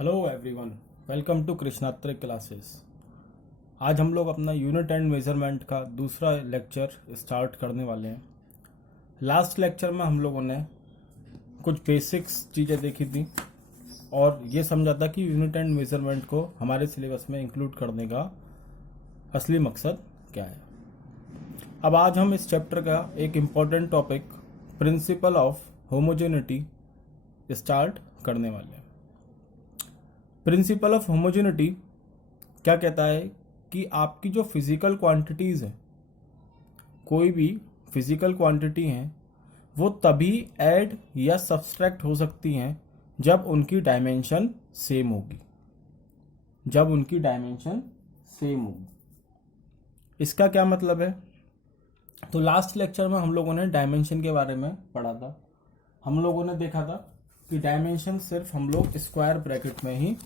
Hello everyone, welcome to Krishnatra classes. आज हम लोग अपना यूनिट एंड मेजरमेंट का दूसरा लेक्चर स्टार्ट करने वाले हैं। लास्ट लेक्चर में हम लोगों ने कुछ बेसिक्स चीज़ें देखी थी और ये समझा था कि यूनिट एंड मेजरमेंट को हमारे सिलेबस में इंक्लूड करने का असली मकसद क्या है। अब आज हम इस चैप्टर का एक important topic principal of homogeneity start करने वाले हैं। प्रिंसिपल ऑफ होमोजेनिटी क्या कहता है कि आपकी जो फिजिकल क्वांटिटीज़ हैं, कोई भी फिजिकल क्वांटिटी हैं, वो तभी ऐड या सब्सट्रैक्ट हो सकती हैं जब उनकी डायमेंशन सेम होगी। इसका क्या मतलब है? तो लास्ट लेक्चर में हम लोगों ने डायमेंशन के बारे में पढ़ा था। हम लोगों ने देखा था कि डायमेंशन सिर्फ हम लोग स्क्वायर ब्रैकेट में ही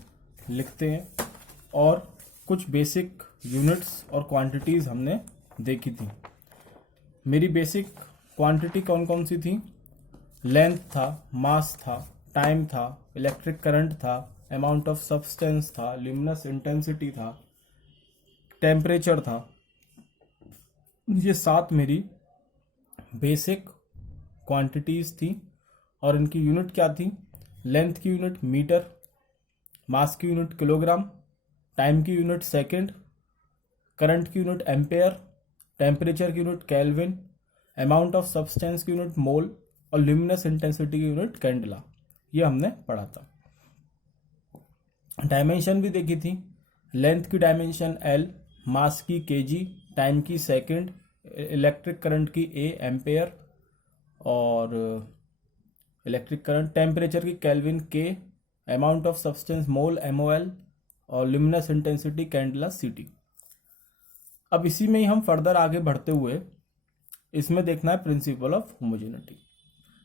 लिखते हैं और कुछ बेसिक यूनिट्स और क्वांटिटीज़ हमने देखी थी। मेरी बेसिक क्वांटिटी कौन कौन सी थी? लेंथ था, मास था, टाइम था, इलेक्ट्रिक करंट था, अमाउंट ऑफ सब्सटेंस था, ल्यूमिनस इंटेंसिटी था, टेम्परेचर था। ये 7 मेरी बेसिक क्वांटिटीज़ थी और इनकी यूनिट क्या थी? लेंथ की यूनिट मीटर, मास की यूनिट किलोग्राम, टाइम की यूनिट सेकंड, करंट की यूनिट एम्पेयर, टेम्परेचर की unit kelvin, amount of substance की यूनिट मोल और ल्यूमिनस इंटेंसिटी की यूनिट कैंडेला। ये हमने पढ़ा था। डायमेंशन भी देखी थी। लेंथ की डायमेंशन एल, मास की केजी, टाइम की सेकंड, इलेक्ट्रिक करंट की ए एम्पेयर और इलेक्ट्रिक करंट, टेम्परेचर की केल्विन के, amount of substance mole MOL और ल्यूमिनस इंटेंसिटी कैंडेला CT। अब इसी में ही हम फर्दर आगे बढ़ते हुए इसमें देखना है प्रिंसिपल ऑफ होमोजेनिटी।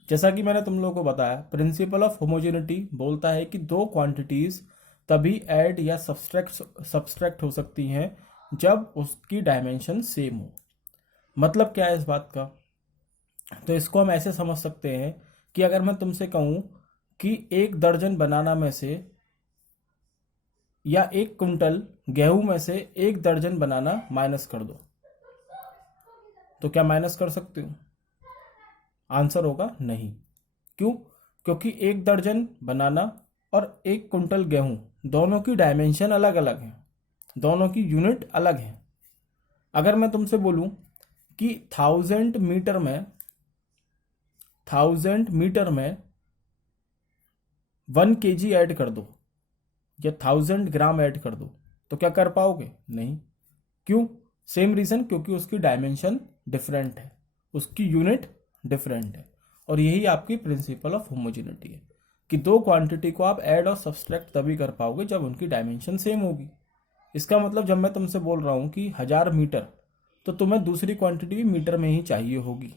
जैसा कि मैंने तुम लोगों को बताया, प्रिंसिपल ऑफ होमोजेनिटी बोलता है कि दो क्वांटिटीज तभी ऐड या सब्सट्रैक्ट हो सकती हैं जब उसकी डायमेंशन सेम हो। मतलब क्या है इस बात का? तो इसको हम ऐसे समझ सकते हैं कि अगर मैं तुमसे कहूं कि 1 दर्जन बनाना में से या 1 कुंटल गेहूं में से 1 दर्जन बनाना माइनस कर दो, तो क्या माइनस कर सकते हो? आंसर होगा नहीं। क्यों? क्योंकि 1 दर्जन बनाना और 1 कुंटल गेहूं दोनों की डायमेंशन अलग अलग है, दोनों की यूनिट अलग है। अगर मैं तुमसे बोलूं कि 1000 मीटर में 1 kg ऐड कर दो या 1000 ग्राम ऐड कर दो, तो क्या कर पाओगे? नहीं। क्यों? सेम रीजन, क्योंकि उसकी डायमेंशन डिफरेंट है, उसकी यूनिट डिफरेंट है। और यही आपकी प्रिंसिपल ऑफ होमोजेनिटी है कि दो क्वांटिटी को आप ऐड और सब्सट्रैक्ट तभी कर पाओगे जब उनकी डायमेंशन सेम होगी। इसका मतलब जब मैं तुमसे बोल रहा हूं कि 1000 मीटर, तो तुम्हें दूसरी क्वांटिटी भी मीटर में ही चाहिए होगी,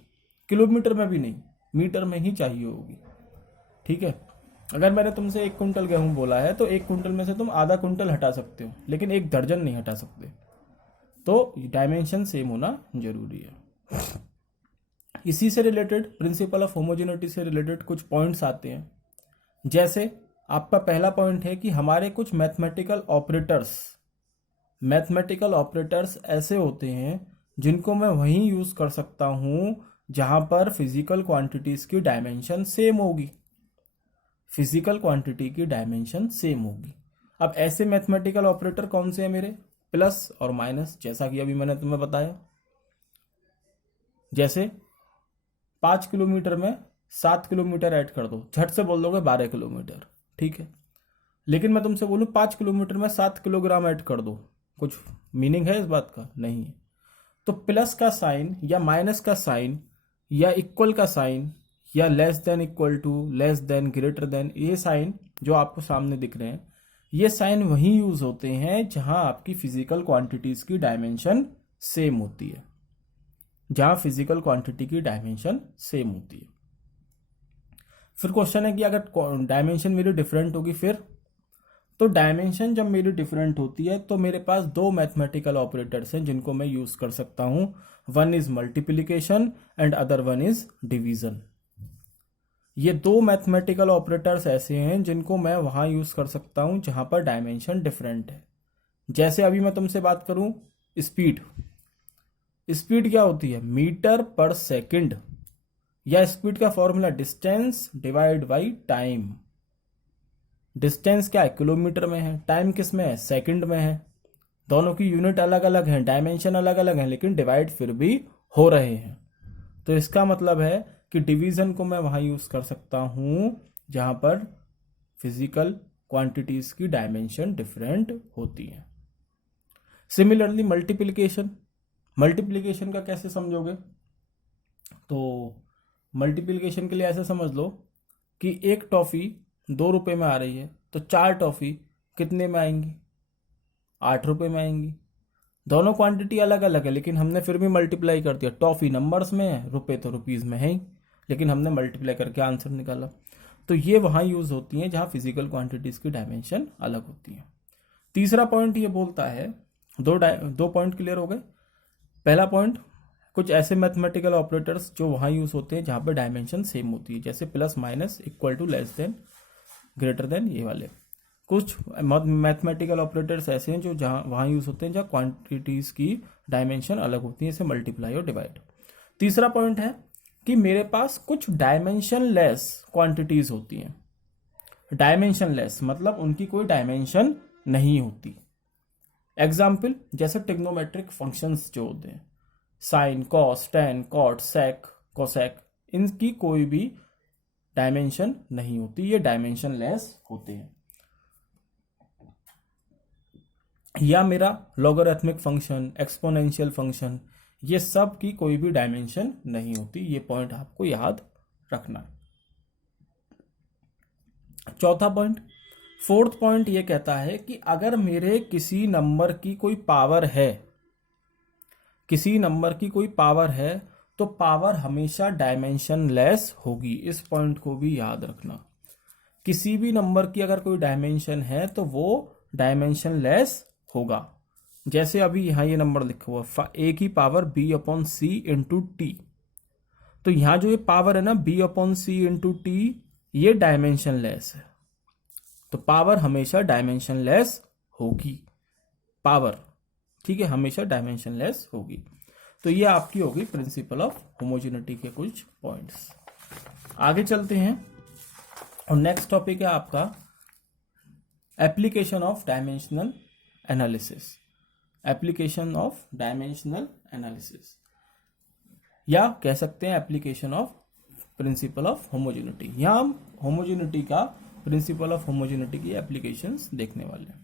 किलोमीटर में भी नहीं, मीटर में ही चाहिए होगी। ठीक है? अगर मैंने तुमसे 1 कुंटल गेहूं बोला है तो 1 कुंटल में से तुम आधा कुंटल हटा सकते हो, लेकिन 1 दर्जन नहीं हटा सकते। तो डायमेंशन सेम होना जरूरी है। इसी से रिलेटेड, प्रिंसिपल ऑफ होमोजेनिटी से रिलेटेड कुछ पॉइंट्स आते हैं। जैसे आपका पहला पॉइंट है कि हमारे कुछ मैथमेटिकल ऑपरेटर्स ऐसे होते हैं जिनको मैं वहीं यूज कर सकता हूं जहां पर फिजिकल क्वांटिटीज की डायमेंशन सेम होगी। अब ऐसे मैथमेटिकल ऑपरेटर कौन से हैं मेरे? प्लस और माइनस, जैसा कि अभी मैंने तुम्हें बताया। जैसे 5 किलोमीटर में 7 किलोमीटर ऐड कर दो, झट से बोल दोगे 12 किलोमीटर, ठीक है। लेकिन मैं तुमसे बोलूं 5 किलोमीटर में 7 किलोग्राम ऐड कर दो, कुछ मीनिंग है इस बात का? नहीं है। तो प्लस का साइन या माइनस का साइन या इक्वल का साइन या less than, equal to, less than, greater than, ये साइन जो आपको सामने दिख रहे हैं, ये साइन वहीं यूज होते हैं जहां आपकी फिजिकल क्वांटिटीज की डायमेंशन सेम होती है, फिर क्वेश्चन है कि अगर डायमेंशन मेरी डिफरेंट होगी फिर? तो डायमेंशन जब मेरी डिफरेंट होती है तो मेरे पास दो मैथमेटिकल ऑपरेटर्स हैं जिनको मैं यूज कर सकता हूं। One is multiplication and other one is division. ये दो मैथमेटिकल ऑपरेटर्स ऐसे हैं जिनको मैं वहां यूज कर सकता हूं जहां पर डायमेंशन डिफरेंट है। जैसे अभी मैं तुमसे बात करूं स्पीड, स्पीड क्या होती है? मीटर पर सेकंड, या स्पीड का formula distance divide by time. Distance क्या है? किलोमीटर में है, टाइम किस में है? सेकंड में है। दोनों की यूनिट अलग अलग हैं, डायमेंशन अलग अलग हैं, लेकिन डिवाइड फिर भी हो रहे हैं। तो इसका मतलब है कि डिवीजन को मैं वहां यूज कर सकता हूं जहां पर फिजिकल क्वांटिटीज की डायमेंशन डिफरेंट होती है। सिमिलरली मल्टीप्लिकेशन, मल्टीप्लिकेशन का कैसे समझोगे? तो मल्टीप्लिकेशन के लिए ऐसे समझ लो कि एक टॉफी 2 रुपए में आ रही है, तो 4 टॉफी कितने में आएंगी? 8 रुपए में आएंगी। दोनों क्वांटिटी अलग अलग है, लेकिन हमने फिर भी मल्टीप्लाई कर दिया। टॉफी नंबर्स में है, रुपए तो रुपीज में है ही, लेकिन हमने मल्टीप्लाई करके आंसर निकाला। तो ये वहां यूज होती हैं जहां फिजिकल क्वांटिटीज की डायमेंशन अलग होती है। तीसरा पॉइंट ये बोलता है, दो पॉइंट क्लियर हो गए। पहला पॉइंट, कुछ ऐसे मैथमेटिकल ऑपरेटर्स जो वहां यूज होते हैं जहां पर डायमेंशन सेम होती है, जैसे plus minus equal to less than greater than, ये वाले। कुछ मैथमेटिकल ऑपरेटर्स ऐसे हैं जो जहां वहां यूज होते हैं जहां क्वांटिटीज की डायमेंशन अलग होती है, जैसे मल्टीप्लाई और डिवाइड। तीसरा पॉइंट है कि मेरे पास कुछ डायमेंशन लेस क्वांटिटीज होती हैं। डायमेंशन लेस मतलब उनकी कोई डायमेंशन नहीं होती। एग्जाम्पल, जैसे टिग्नोमेट्रिक फंक्शंस जो होते हैं, साइन, कॉस, टेन, कॉट, सेक, कोसेक, इनकी कोई भी डायमेंशन नहीं होती, ये डायमेंशन लेस होते हैं। या मेरा लॉगरिथमिक फंक्शन, एक्सपोनेंशियल फंक्शन, ये सब की कोई भी डायमेंशन नहीं होती। ये पॉइंट आपको याद रखना है। चौथा पॉइंट, फोर्थ पॉइंट ये कहता है कि अगर मेरे किसी नंबर की कोई पावर है, किसी नंबर की कोई पावर है, तो पावर हमेशा डायमेंशन लेस होगी। इस पॉइंट को भी याद रखना। किसी भी नंबर की अगर कोई डायमेंशन है तो वो डायमेंशन लेस होगा। जैसे अभी यहां ये नंबर लिखा हुआ ए की पावर बी अपॉन सी इंटू टी, तो यहां जो ये पावर है ना बी अपॉन सी इंटू टी, ये डायमेंशन लेस है। तो पावर हमेशा डायमेंशन लेस होगी, पावर, ठीक है, हमेशा डायमेंशन लेस होगी। तो ये आपकी होगी प्रिंसिपल ऑफ होमोजेनिटी के कुछ पॉइंट्स। आगे चलते हैं और नेक्स्ट टॉपिक है आपका application of dimensional analysis. Application of dimensional analysis, या कह सकते हैं application of principal of homogeneity. यहां हम होमोजेनिटी का, प्रिंसिपल ऑफ होमोजेनिटी की एप्लीकेशंस देखने वाले हैं।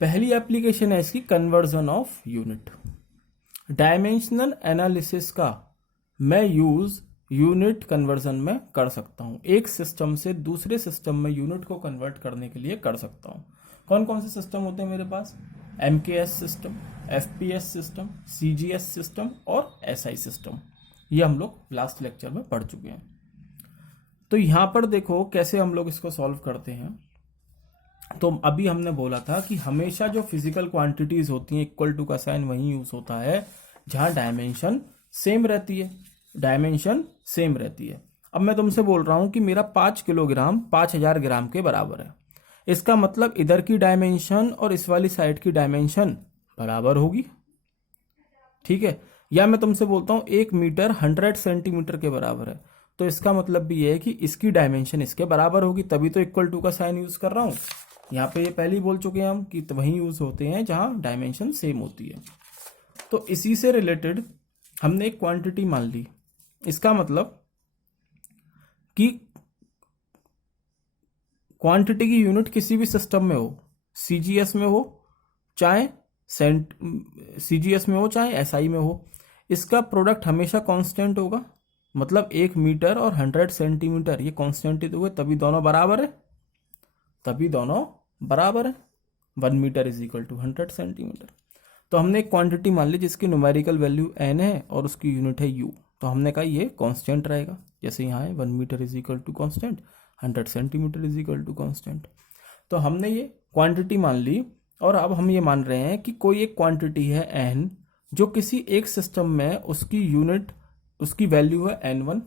पहली एप्लीकेशन है इसकी conversion of unit. Dimensional analysis का मैं यूज यूनिट कन्वर्जन में कर सकता हूं। एक सिस्टम से दूसरे सिस्टम में यूनिट को कन्वर्ट करने के लिए कर सकता हूं। कौन कौन से सिस्टम होते हैं मेरे पास? MKS system, FPS system, CGS system और SI सिस्टम। ये हम लोग लास्ट लेक्चर में पढ़ चुके हैं। तो यहां पर देखो कैसे हम लोग इसको सॉल्व करते हैं। तो अभी हमने बोला था कि हमेशा जो फिजिकल क्वांटिटीज होती हैं इक्वल टू का साइन वही यूज होता है जहां डायमेंशन सेम रहती है, डायमेंशन सेम रहती है। अब मैं तुमसे बोल रहा हूं कि मेरा 5 किलोग्राम 5000 ग्राम के बराबर है। इसका मतलब इधर की डायमेंशन और इस वाली साइड की डायमेंशन बराबर होगी, ठीक है। या मैं तुमसे बोलता हूं 1 मीटर 100 सेंटीमीटर के बराबर है, तो इसका मतलब भी ये है कि इसकी डायमेंशन इसके बराबर होगी, तभी तो इक्वल टू का साइन यूज कर रहा हूं। यहाँ पे ये पहले ही बोल चुके हैं हम कि वही यूज होते हैं जहां डायमेंशन सेम होती है। तो इसी से रिलेटेड हमने एक क्वांटिटी मान ली। इसका मतलब कि क्वांटिटी की यूनिट किसी भी सिस्टम में हो, CGS में हो चाहे CGS में हो चाहे SI में हो, इसका प्रोडक्ट हमेशा कांस्टेंट होगा। मतलब 1 मीटर और 100 सेंटीमीटर ये कांस्टेंट हुए, तभी दोनों बराबर है, तभी दोनों बराबर है। 1 metre is equal to 100 centimetre. तो हमने एक क्वांटिटी मान ली जिसकी न्यूमेरिकल वैल्यू n है और उसकी यूनिट है u। तो हमने कहा ये कांस्टेंट रहेगा, जैसे यहाँ है 1 metre is equal to constant, 100 centimetre is equal to constant. तो हमने ये क्वांटिटी मान ली और अब हम ये मान रहे हैं कि कोई एक क्वांटिटी है n जो किसी एक सिस्टम में उसकी यूनिट, उसकी वैल्यू है n1,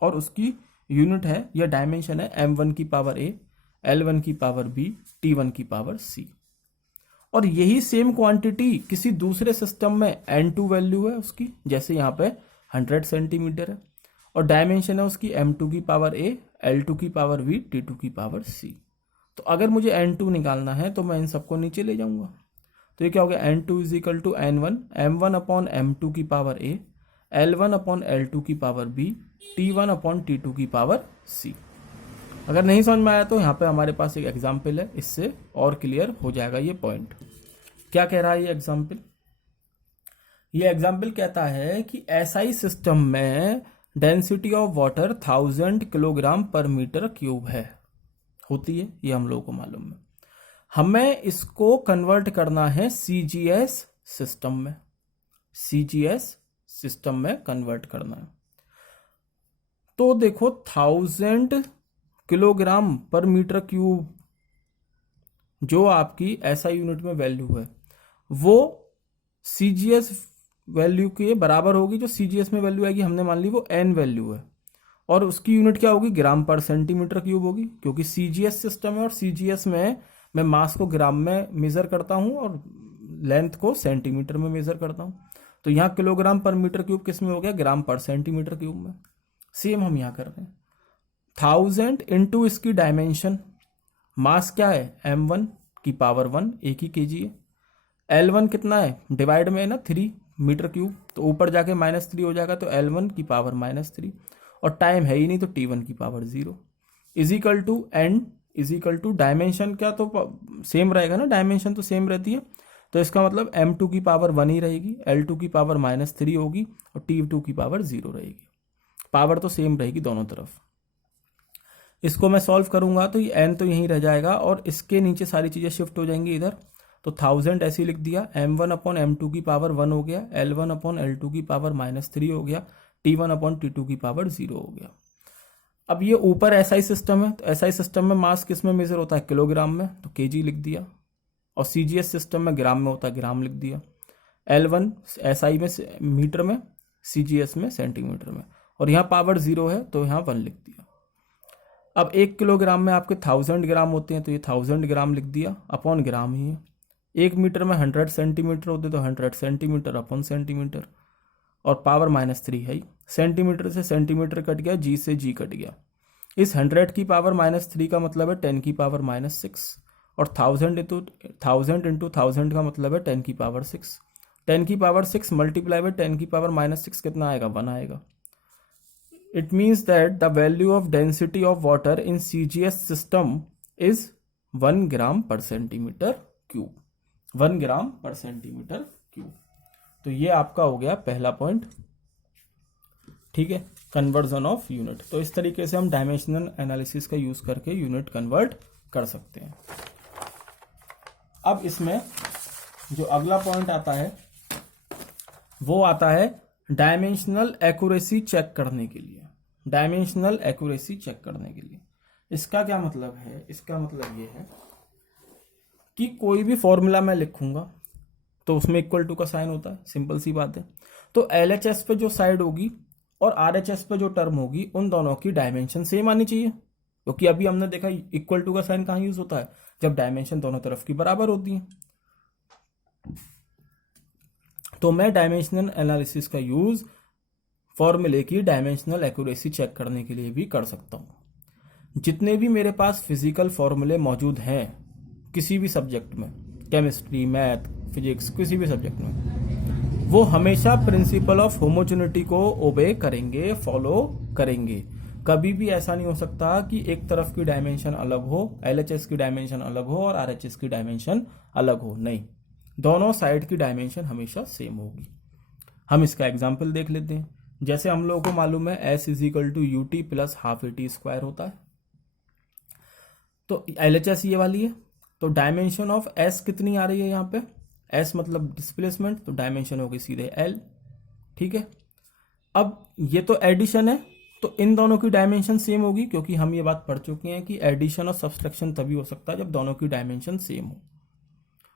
और उसकी यूनिट है या डायमेंशन है m1 की पावर a, l1 की पावर b, t1 की पावर c। और यही सेम क्वांटिटी किसी दूसरे सिस्टम में n2 वैल्यू है उसकी, जैसे यहाँ पे 100 सेंटीमीटर है, और डायमेंशन है उसकी m2 की पावर a, l2 की पावर b, t2 की पावर c। तो अगर मुझे n2 निकालना है तो मैं इन सबको नीचे ले जाऊंगा, तो ये क्या हो गया, n2 is equal to n1, m1 upon m2 की power a, l1 upon l2 की power b, t1 upon t2 की पावर c। अगर नहीं समझ में आया तो यहाँ पे हमारे पास एक एग्जाम्पल है, इससे और क्लियर हो जाएगा ये पॉइंट। क्या कह रहा है ये एग्जाम्पल? ये एग्जाम्पल कहता है कि SI सिस्टम में डेंसिटी ऑफ वाटर 1000 किलोग्राम पर मीटर क्यूब है, होती है, ये हम लोगों को मालूम है। हमें इसको कन्वर्ट करना है CGS सिस्टम में, CGS सिस्टम में कन्वर्ट करना है। तो देखो 1000 किलोग्राम पर मीटर क्यूब जो आपकी SI यूनिट में वैल्यू है वो CGS वैल्यू के बराबर होगी। जो CGS में वैल्यू आएगी हमने मान ली वो n वैल्यू है, और उसकी यूनिट क्या होगी, ग्राम पर सेंटीमीटर क्यूब होगी, क्योंकि CGS सिस्टम है और CGS में मैं मास को ग्राम में मेजर करता हूं और लेंथ को सेंटीमीटर में मेजर करता हूं। तो यहाँ किलोग्राम पर मीटर क्यूब किस में हो गया, ग्राम पर सेंटीमीटर क्यूब में। सेम हम यहाँ कर रहे हैं, 1000 इंटू इसकी डायमेंशन, मास क्या है m1 की पावर 1, एक ही kg है, L1 कितना है, डिवाइड में है ना 3 मीटर क्यूब, तो ऊपर जाके -3 हो जाएगा, तो L1 की पावर -3, और टाइम है ही नहीं तो T1 की power 0 is equal to n is equal to dimension क्या तो सेम रहेगा ना, डायमेंशन तो सेम रहती है, तो इसका मतलब m2 की पावर 1 ही रहेगी, L2 की पावर -3 होगी और T2 की पावर 0 रहेगी। पावर तो सेम रहेगी दोनों तरफ। इसको मैं सॉल्व करूंगा तो ये n तो यहीं रह जाएगा और इसके नीचे सारी चीजें शिफ्ट हो जाएंगी इधर। तो 1000 ऐसे लिख दिया, m1 अपॉन m2 की पावर 1 हो गया, L1 अपॉन L2 की पावर -3 हो गया, T1 अपॉन T2 की पावर 0 हो गया। अब ये ऊपर SI सिस्टम है, तो SI सिस्टम में मास किस में मेजर होता है, किलोग्राम में, तो kg लिख दिया, और CGS सिस्टम में ग्राम में होता है, ग्राम लिख दिया। L1 SI में मीटर में, CGS में सेंटीमीटर में, और यहाँ पावर 0 है तो यहाँ 1 लिख दिया। अब 1 किलोग्राम में आपके 1000 ग्राम होते हैं, तो ये 1000 ग्राम लिख दिया, अपॉन ग्राम ही है। 1 मीटर में 100 सेंटीमीटर होते तो 100 सेंटीमीटर अपॉन सेंटीमीटर, और पावर -3 है ही। सेंटीमीटर से सेंटीमीटर कट गया, जी से जी कट गया। इस 100 की पावर -3 का मतलब है 10 की पावर -6, और 1000 इंटू 1000 का मतलब है 10 की पावर 6। 10 की पावर 6 मल्टीप्लाई बाय 10 की पावर -6 कितना आएगा, 1 आएगा। It means that the value of density of water in CGS system is 1 gram per centimeter cube, 1 ग्राम पर सेंटीमीटर क्यूब। तो ये आपका हो गया पहला पॉइंट, ठीक है, कन्वर्जन ऑफ यूनिट। तो इस तरीके से हम डायमेंशनल एनालिसिस का यूज करके यूनिट कन्वर्ट कर सकते हैं। अब इसमें जो अगला पॉइंट आता है वो आता है डायमेंशनल एक्यूरेसी चेक करने के लिए। डायमेंशनल एक्यूरेसी चेक करने के लिए इसका क्या मतलब है, इसका मतलब ये है कि कोई भी फॉर्मूला मैं लिखूंगा तो उसमें इक्वल टू का साइन होता है, सिंपल सी बात है। तो LHS पे जो साइड होगी और RHS पे जो टर्म होगी उन दोनों की डायमेंशन सेम आनी चाहिए, क्योंकि अभी हमने देखा इक्वल टू का साइन कहाँ यूज होता है, जब डायमेंशन दोनों तरफ की बराबर होती है। तो मैं डायमेंशनल एनालिसिस का यूज फॉर्मूले की डायमेंशनल एक्यूरेसी चेक करने के लिए भी कर सकता हूं। जितने भी मेरे पास फिजिकल फॉर्मूले मौजूद हैं किसी भी सब्जेक्ट में, केमिस्ट्री, मैथ, फिजिक्स, किसी भी सब्जेक्ट में, वो हमेशा प्रिंसिपल ऑफ होमोजेनिटी को ओबे करेंगे, फॉलो करेंगे। कभी भी ऐसा नहीं हो सकता कि एक तरफ की डायमेंशन अलग हो, LHS की डायमेंशन अलग हो और RHS की डायमेंशन अलग हो, नहीं, दोनों साइड की डायमेंशन हमेशा सेम होगी। हम इसका एग्जाम्पल देख लेते हैं। जैसे हम लोगों को मालूम है S is equal to UT plus half AT square होता है, तो LHS ये वाली है, तो डायमेंशन ऑफ S कितनी आ रही है यहाँ पे, S मतलब डिस्प्लेसमेंट, तो डायमेंशन होगी सीधे L, ठीक है। अब ये तो एडिशन है, तो इन दोनों की डायमेंशन सेम होगी, क्योंकि हम ये बात पढ़ चुके हैं कि एडिशन और सब्सट्रैक्शन तभी हो सकता है जब दोनों की डायमेंशन सेम हो।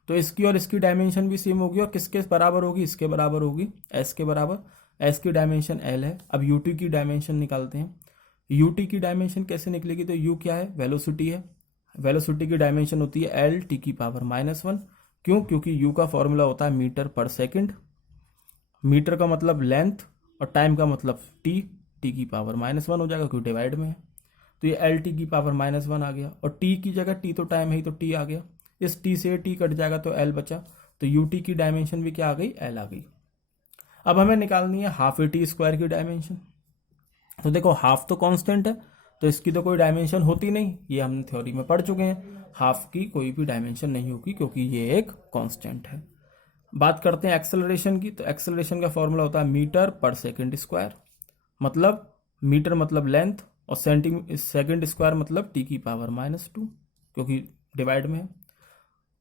तो इसकी और इसकी डायमेंशन भी सेम होगी, और किसके बराबर होगी, इसके बराबर होगी, S के बराबर। S की डायमेंशन L है। अब UT की डायमेंशन निकालते हैं, यूटी की डायमेंशन कैसे निकलेगी, तो यू क्या है, वेलोसिटी है, वेलोसिटी की डायमेंशन होती है एल टी की पावर -1। क्यों, क्योंकि यू का फॉर्मूला होता है मीटर पर सेकंड, मीटर का मतलब लेंथ और टाइम का मतलब टी, टी की पावर -1 हो जाएगा क्योंकि डिवाइड में है, तो ये एल टी की पावर -1 आ गया, और टी की जगह टी तो टाइम है ही, तो टी आ गया, इस टी से टी कट जाएगा तो एल बचा, तो यू टी की डायमेंशन भी क्या आ गई, एल आ गई। अब हमें निकालनी है हाफ ए टी स्क्वायर की डायमेंशन। तो देखो हाफ तो कांस्टेंट है, तो इसकी तो कोई डायमेंशन होती नहीं, ये हम थ्योरी में पढ़ चुके हैं, हाफ की कोई भी डायमेंशन नहीं होगी क्योंकि ये एक कांस्टेंट है। बात करते हैं एक्सेलरेशन की, तो एक्सेलरेशन का फॉर्मूला होता है मीटर पर सेकंड स्क्वायर, मतलब मीटर मतलब लेंथ और सेकंड स्क्वायर मतलब टी की पावर -2 क्योंकि डिवाइड में है,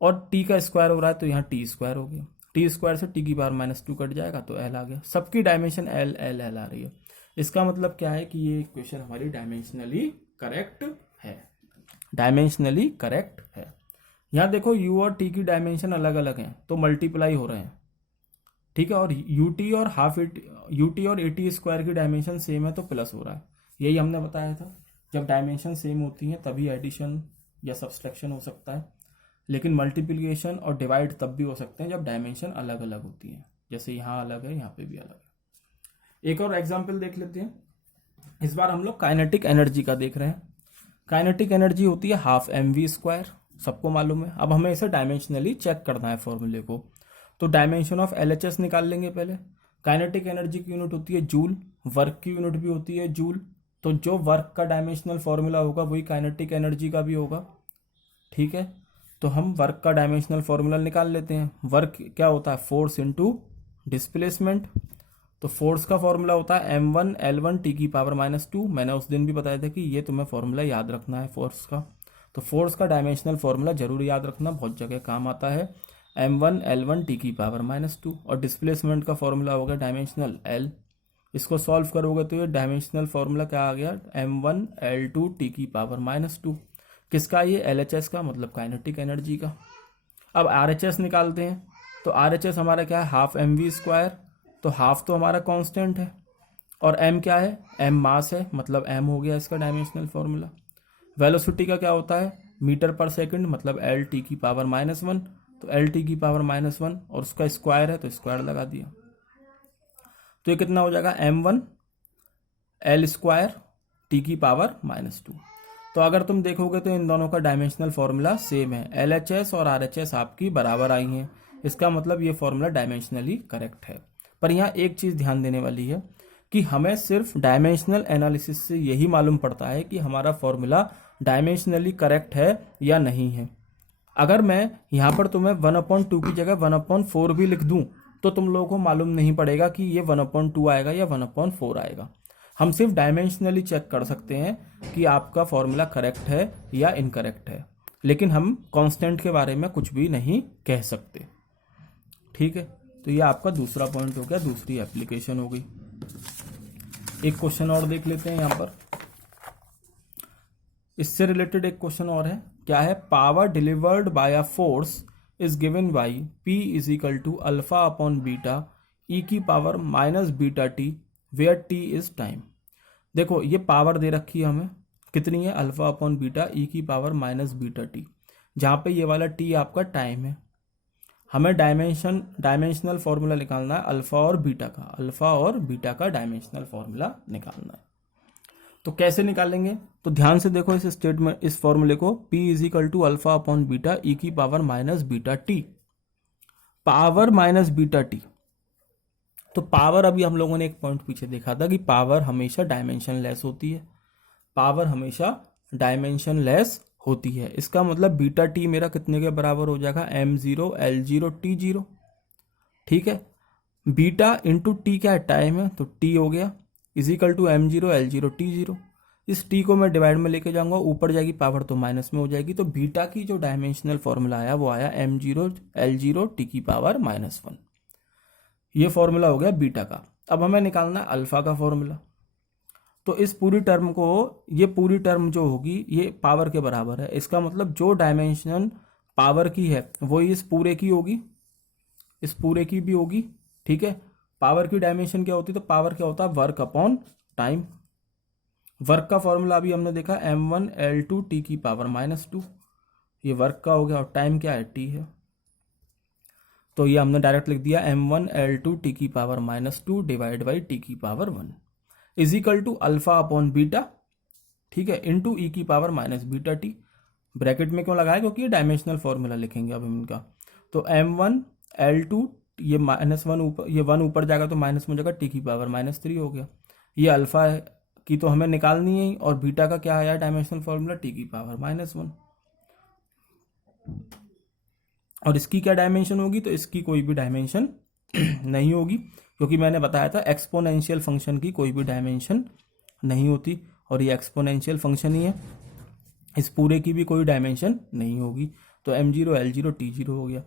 और टी का स्क्वायर हो रहा है तो यहाँ टी स्क्वायर हो गया, टी स्क्वायर से टी की पावर -2 कट जाएगा तो एल आ गया। सबकी डायमेंशन एल एल एल आ रही है। इसका मतलब क्या है कि ये इक्वेशन हमारी डायमेंशनली करेक्ट है, डायमेंशनली करेक्ट है। यहाँ देखो यू और टी की डायमेंशन अलग अलग हैं तो मल्टीप्लाई हो रहे हैं, ठीक है, और यूटी और यूटी और एटी स्क्वायर की डायमेंशन सेम है तो प्लस हो रहा है, यही हमने बताया था। जब डायमेंशन सेम होती हैं तभी एडिशन या सब्सट्रैक्शन हो सकता है, लेकिन मल्टीप्लिकेशन और डिवाइड तब भी हो सकते हैं जब डायमेंशन अलग अलग होती हैं, जैसे यहाँ अलग है यहाँ पे भी अलग है। एक और एग्जाम्पल देख लेते हैं, इस बार हम लोग काइनेटिक एनर्जी का देख रहे हैं। काइनेटिक एनर्जी होती है हाफ एम वी स्क्वायर, सबको मालूम है। अब हमें इसे डायमेंशनली चेक करना है फॉर्मूले को, तो dimension of L H S निकाल लेंगे पहले। काइनेटिक एनर्जी की यूनिट होती है जूल, वर्क की यूनिट भी होती है जूल, तो जो वर्क का डायमेंशनल फॉर्मूला होगा वही काइनेटिक एनर्जी का भी होगा, ठीक है। तो हम वर्क का डायमेंशनल फॉर्मूला निकाल लेते हैं। वर्क क्या होता है, फोर्स इनटू डिस्प्लेसमेंट, तो फोर्स का फॉर्मूला होता है m1L1 टी की पावर -2। मैंने उस दिन भी बताया था कि ये तुम्हें फॉर्मूला याद रखना है फोर्स का, तो फोर्स का डायमेंशनल फॉर्मूला जरूर याद रखना, बहुत जगह काम आता है, m1L1 टी की पावर -2। और डिस्प्लेसमेंट का फॉर्मूला होगा डायमेंशनल L, इसको सॉल्व करोगे तो ये डायमेंशनल फॉर्मूला क्या आ गया, m1L2 टी की पावर -2। किसका, ये LHS का, मतलब काइनेटिक एनर्जी का। अब RHS निकालते हैं, तो RHS हमारा क्या है, हाफ एम वी स्क्वायर, तो हाफ तो हमारा कांस्टेंट है, और m क्या है, m मास है, मतलब m हो गया इसका डायमेंशनल फॉर्मूला। वेलोसिटी का क्या होता है, मीटर पर सेकंड, मतलब एल टी की पावर -1, तो एल टी की पावर -1 और उसका स्क्वायर है तो स्क्वायर लगा दिया, तो ये कितना हो जाएगा, m1 L स्क्वायर टी की पावर -2। तो अगर तुम देखोगे तो इन दोनों का डायमेंशनल फॉर्मूला सेम है, LHS और RHS आपकी बराबर आई हैं, इसका मतलब ये फॉर्मूला डायमेंशनली करेक्ट है। पर यहाँ एक चीज़ ध्यान देने वाली है कि हमें सिर्फ डायमेंशनल एनालिसिस से यही मालूम पड़ता है कि हमारा फॉर्मूला डायमेंशनली करेक्ट है या नहीं है। अगर मैं यहाँ पर तुम्हें 1/2 की जगह 1/4 भी लिख दूँ तो तुम लोगों को मालूम नहीं पड़ेगा कि ये 1/2 आएगा या 1/4 आएगा। हम सिर्फ डायमेंशनली चेक कर सकते हैं कि आपका फॉर्मूला करेक्ट है या इनकरेक्ट है, लेकिन हम कांस्टेंट के बारे में कुछ भी नहीं कह सकते, ठीक है। तो ये आपका दूसरा पॉइंट हो गया, दूसरी एप्लीकेशन हो गई। एक क्वेश्चन और देख लेते हैं यहाँ पर, इससे रिलेटेड एक क्वेश्चन और है, क्या है, power delivered by a force is given by P is equal to alpha upon beta e की power -βt where T is time. देखो ये पावर दे रखी है हमें, कितनी है, अल्फा अपॉन बीटा ई की पावर -βt, जहाँ पे ये वाला T आपका टाइम है। हमें डायमेंशनल फॉर्मूला निकालना है अल्फा और बीटा का, अल्फा और बीटा का डायमेंशनल फॉर्मूला निकालना है। तो कैसे निकालेंगे, तो ध्यान से देखो इस स्टेटमेंट, इस फॉर्मूले को, P is equal to alpha upon beta e की पावर -βt, पावर -βt। तो पावर, अभी हम लोगों ने एक पॉइंट पीछे देखा था कि पावर हमेशा डायमेंशन लेस होती है, पावर हमेशा डायमेंशन लेस होती है। इसका मतलब बीटा टी मेरा कितने के बराबर हो जाएगा, m0 L0 T0, ठीक है। बीटा इंटू टी क्या है, टाइम है, तो टी हो गया is equal to m0 L0 T0। इस टी को मैं डिवाइड में लेके जाऊंगा, ऊपर जाएगी पावर तो माइनस में हो जाएगी, तो बीटा की जो डायमेंशनल फॉर्मूला आया वो आया m0 L0 T की पावर -1। ये फॉर्मूला हो गया बीटा का। अब हमें निकालना है अल्फा का फॉर्मूला, तो इस पूरी टर्म को, ये पूरी टर्म जो होगी ये पावर के बराबर है, इसका मतलब जो डायमेंशन पावर की है वो इस पूरे की होगी, इस पूरे की भी होगी, ठीक है। पावर की डायमेंशन क्या होती है, तो पावर क्या होता है, वर्क अपॉन टाइम, वर्क का फॉर्मूला अभी हमने देखा m1L2 t की पावर -2, ये वर्क का हो गया, और टाइम क्या है, t है, तो ये हमने डायरेक्ट लिख दिया m1L2 t की पावर -2 डिवाइड बाई t की power 1 is equal to alpha upon beta, ठीक है, इंटू ई की पावर -बीटा टी। ब्रैकेट में क्यों लगाया, क्योंकि ये डायमेंशनल फॉर्मूला लिखेंगे अब हम इनका। तो m1L2, ये -1 ऊपर, ये 1 ऊपर जाएगा तो माइनस में जाएगा, टी की पावर -3 हो गया। ये अल्फा की तो हमें निकालनी है, और बीटा का क्या है डायमेंशनल फॉर्मूला, टी की पावर -1। और इसकी क्या डायमेंशन होगी, तो इसकी कोई भी डायमेंशन नहीं होगी, क्योंकि मैंने बताया था एक्सपोनेंशियल फंक्शन की कोई भी डायमेंशन नहीं होती, और ये एक्सपोनेंशियल फंक्शन ही है, इस पूरे की भी कोई डायमेंशन नहीं होगी। तो m0 L0 t0 हो गया,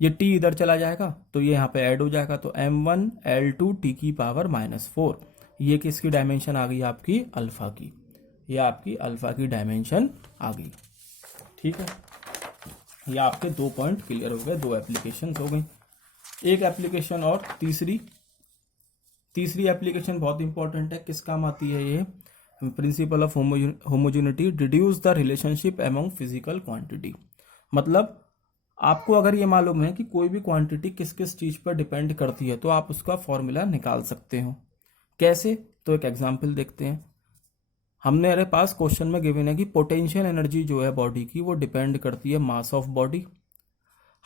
ये t इधर चला जाएगा तो ये यहाँ पे ऐड हो जाएगा, तो m1L2 t की पावर -4, ये किसकी डायमेंशन आ गई, आपकी अल्फा की, ये आपकी अल्फा की डायमेंशन आ गई, ठीक है। ये आपके 2 पॉइंट क्लियर हो गए, 2 एप्लीकेशन हो गई। एक एप्लीकेशन और तीसरी एप्लीकेशन बहुत इंपॉर्टेंट है, किस काम आती है ये, principal of homogeneity, deduce the relationship among physical quantity. मतलब आपको अगर ये मालूम है कि कोई भी क्वांटिटी किस किस चीज पर डिपेंड करती है, तो आप उसका फॉर्मूला निकाल सकते हो। कैसे, तो एक एग्जांपल देखते हैं। हमने मेरे पास क्वेश्चन में गिवन है कि पोटेंशियल एनर्जी जो है बॉडी की, वो डिपेंड करती है mass of body,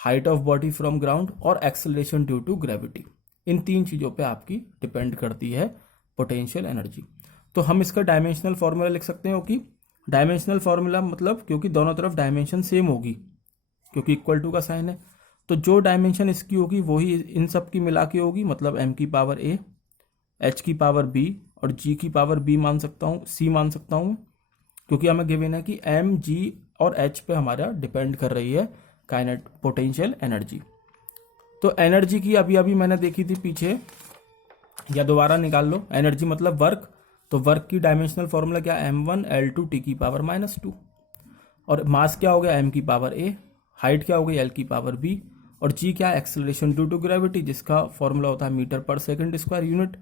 height of body from ground, और एक्सेलरेशन ड्यू टू ग्रेविटी। इन 3 चीज़ों पे आपकी डिपेंड करती है पोटेंशियल एनर्जी। तो हम इसका डायमेंशनल फॉर्मूला लिख सकते हैं, कि डायमेंशनल फॉर्मूला मतलब क्योंकि दोनों तरफ डायमेंशन सेम होगी, क्योंकि इक्वल टू का साइन है, तो जो डायमेंशन इसकी होगी वही इन सब की मिला के होगी, मतलब m की पावर a, h की पावर b और g की पावर b मान सकता हूँ, c मान सकता हूँ, क्योंकि हमें गिवन है कि m, g और h पे हमारा डिपेंड कर रही है काइनेट पोटेंशियल एनर्जी। तो एनर्जी की अभी मैंने देखी थी पीछे, या दोबारा निकाल लो, एनर्जी मतलब वर्क, तो वर्क की डायमेंशनल फॉर्मूला क्या, m1L2 t की पावर -2, और मास क्या हो गया, m की पावर a, हाइट क्या हो गई, l की पावर b, और g क्या, एक्सेलरेशन ड्यू टू ग्रेविटी, जिसका फॉर्मूला होता है मीटर पर सेकंड स्क्वायर यूनिट,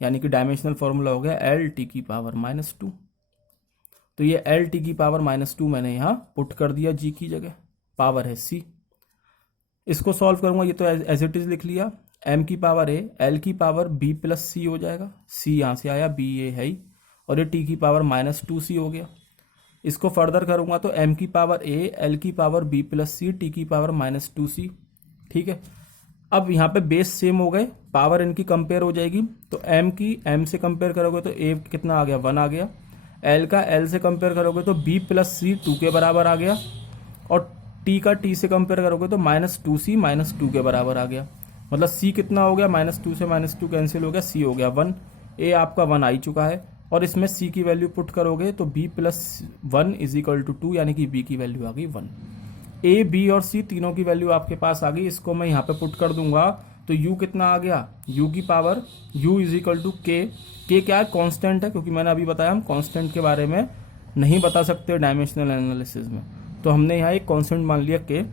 यानी कि डायमेंशनल फॉर्मूला हो गया l t की पावर -2। तो ये l t की पावर -2 मैंने यहाँ पुट कर दिया g की जगह, पावर है c। इसको सॉल्व करूंगा, ये तो एज इट इज लिख लिया, m की पावर a, l की पावर b प्लस c हो जाएगा, c यहाँ से आया, b ये है ही, और ये t की पावर -2c हो गया। इसको फर्दर करूंगा तो m की पावर a, l की power b plus c, t की पावर -2c, ठीक है। अब यहाँ पे बेस सेम हो गए, पावर इनकी कंपेयर हो जाएगी, तो m की m से कंपेयर करोगे तो a कितना आ गया, 1 आ गया, l का l से कंपेयर करोगे तो b प्लस c 2 के बराबर आ गया, और t का t से कंपेयर करोगे तो -2c -2 के बराबर आ गया। मतलब c कितना हो गया, -2 से -2 कैंसिल हो गया, c हो गया 1, a आपका 1 आ ही चुका है, और इसमें c की वैल्यू पुट करोगे तो b plus 1 is equal to 2, यानी कि b की वैल्यू आ गई 1। a, b और c तीनों की वैल्यू आपके पास आ गई, इसको मैं यहाँ पे पुट कर दूंगा तो u कितना आ गया, u की power u is equal to k, k क्या है, कांस्टेंट है, क्योंकि मैंने अभी बताया हम कांस्टेंट के बारे में नहीं बता सकते डायमेंशनल एनालिसिस में, तो हमने यहाँ एक कांस्टेंट मान लिया k,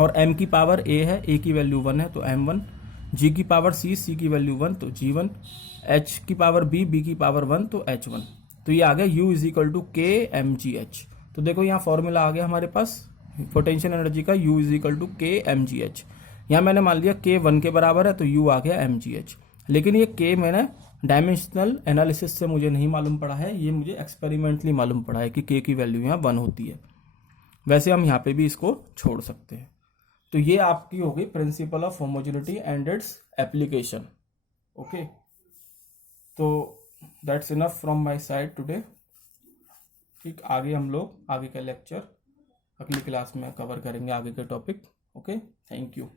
और m की पावर a है, a की वैल्यू 1 है तो m1, g की पावर c, c की वैल्यू 1 तो g1, h की पावर b, b की पावर 1 तो h1। तो ये आ गया u is equal to k mgh। तो देखो यहाँ फॉर्मूला आ गया हमारे पास पोटेंशियल एनर्जी का, u is equal to k mgh। यहाँ मैंने मान लिया k 1 के बराबर है तो u आ गया mgh, लेकिन ये k मैंने डायमेंशनल एनालिसिस से मुझे नहीं मालूम पड़ा है, ये मुझे एक्सपेरिमेंटली मालूम पड़ा है कि k की वैल्यू यहाँ 1 होती है। वैसे हम यहाँ पे भी इसको छोड़ सकते हैं। तो ये आपकी हो गई principle of homogeneity and its application. Okay, तो that's enough from my side today. ठीक, आगे हम लोग आगे का लेक्चर अगली क्लास में कवर करेंगे, आगे के टॉपिक। Okay, thank you.